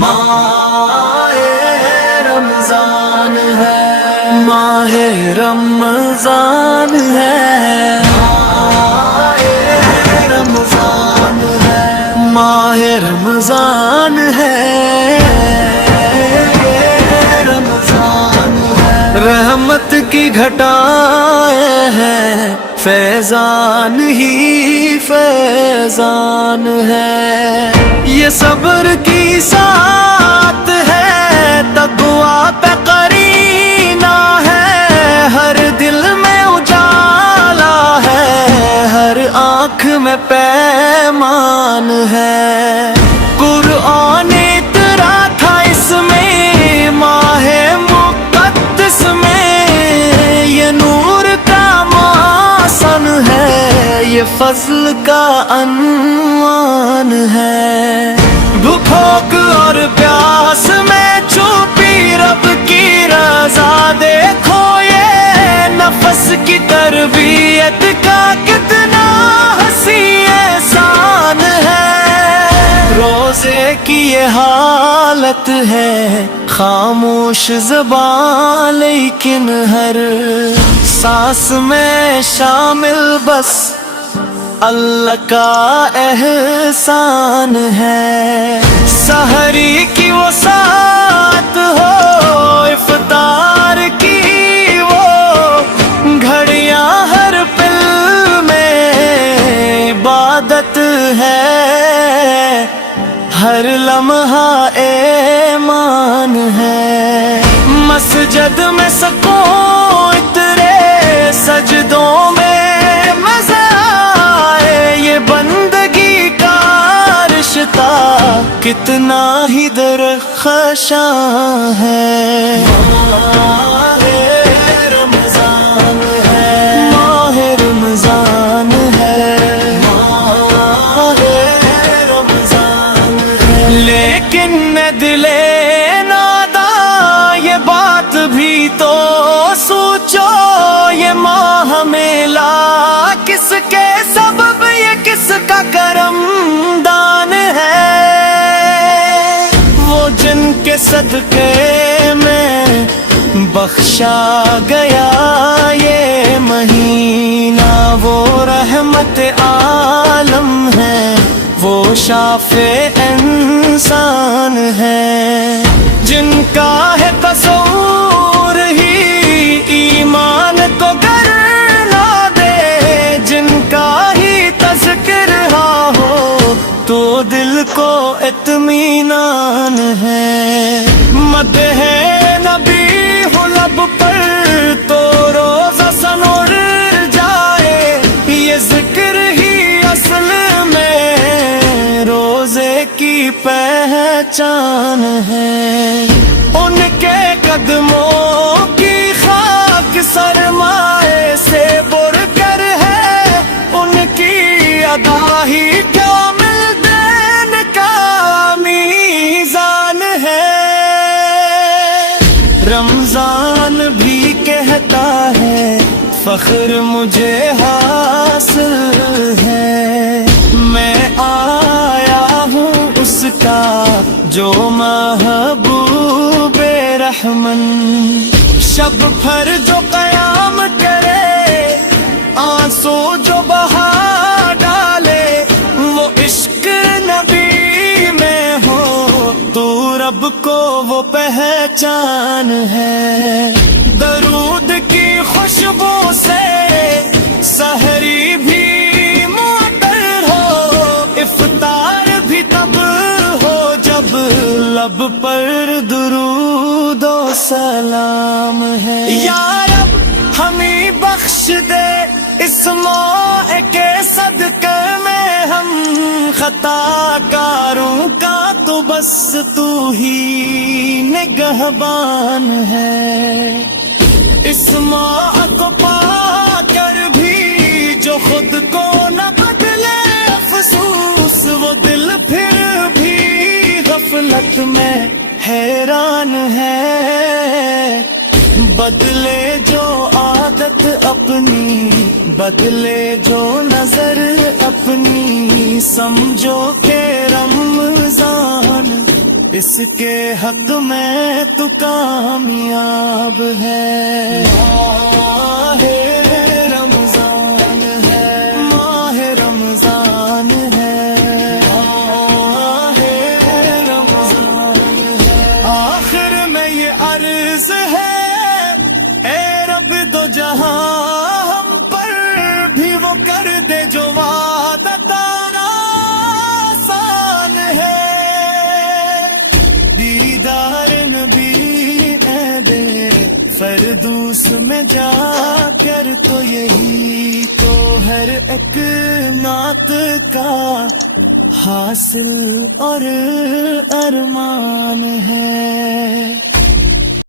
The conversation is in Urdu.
ماہ رمضان ہے، ماہ رمضان ہے، ماہ رمضان ہے، ماہ رمضان ہے، رمضان ہے، رحمت کی گھٹائیں ہیں، فیضان ہی فیضان ہے، یہ صبر کی ساتھ ہے، تقویٰ پہ قرینہ ہے، ہر دل میں اجالا ہے، ہر آنکھ میں پیمان ہے، قرآن اترا تھا اس میں، ماہ مقدس میں، یہ نور کا محسن ہے، یہ فضل کا عنوان ہے، بھوک اور پیاس میں چھپی رب کی رضا دیکھو، یہ نفس کی تربیت کا کتنا حسین احسان ہے، روزے کی یہ حالت ہے، خاموش زبان لیکن ہر سانس میں شامل بس اللہ کا احسان ہے، سحری کی وہ ساتھ ہو، افطار کی وہ گھڑیاں، ہر پل میں عبادت ہے، ہر لمحہ ایمان ہے، مسجد میں سکون اترے، سجدوں میں بندگی کا رشتہ کتنا ہی درخشاں ہے، ماہ رمضان ہے، ماہ رمضان ہے، ماہ رمضان ہے، لیکن دل ناداں یہ بات بھی تو سوچو، یہ ماہ میلا کس کے سبب، یہ کس کا کرم دان ہے، وہ جن کے صدقے میں بخشا گیا یہ مہینہ، وہ رحمت عالم ہے، وہ شافع انسان ہے، جن کا ہے تصور ہی ایمان کو گر نہ دے، جن کا ہی تذکر ہو تو دل کو اطمینان ہے، مدح نبی ہو لب پر تو روزہ سنور جائے، یہ ذکر ہی اصل میں روزے کی پہچان ہے، ان کے قدموں کی خاک سرمائے سے بڑھ کر ہے، ان کی ادا ہی کامل دین کا میزان ہے، رمضان بھی کہتا ہے فخر مجھے حاصل ہے، میں آیا ہوں اس کا جو محبوب رحمن، شب بھر جو قیام کرے، آنسو جو بہا ڈالے، وہ عشق نبی میں ہو تو رب کو وہ پہچان ہے، درود کی خوشبو سے سحری بھی معطر ہو، افطار بھی تب ہو جب لب پر درود و سلام ہے، یا رب ہمیں بخش دے اس موع کے صدقے میں، ہم خطا کاروں کا تو بس تو ہی نگہبان ہے، اس موع کو پا کر بھی جو خود کو نہ بدلے افسوس، وہ دل پھر بھی غفلت میں حیران ہے، بدلے جو عادت اپنی، بدلے جو نظر اپنی، سمجھو کہ رمضان اس کے حق میں تو کامیاب ہے. ماہ رمضان ہے، ماہ رمضان ہے، ماہ رمضان ہے. آخر میں یہ عرض ہے، اے رب دو جہاں ہم پر بھی وہ کر دے جو وعدہ تارا آسان ہے. دیدار نبی اے دے فردوس میں جا کر تو یہی تو ہر ایک نعت کا حاصل اور ارمان ہے.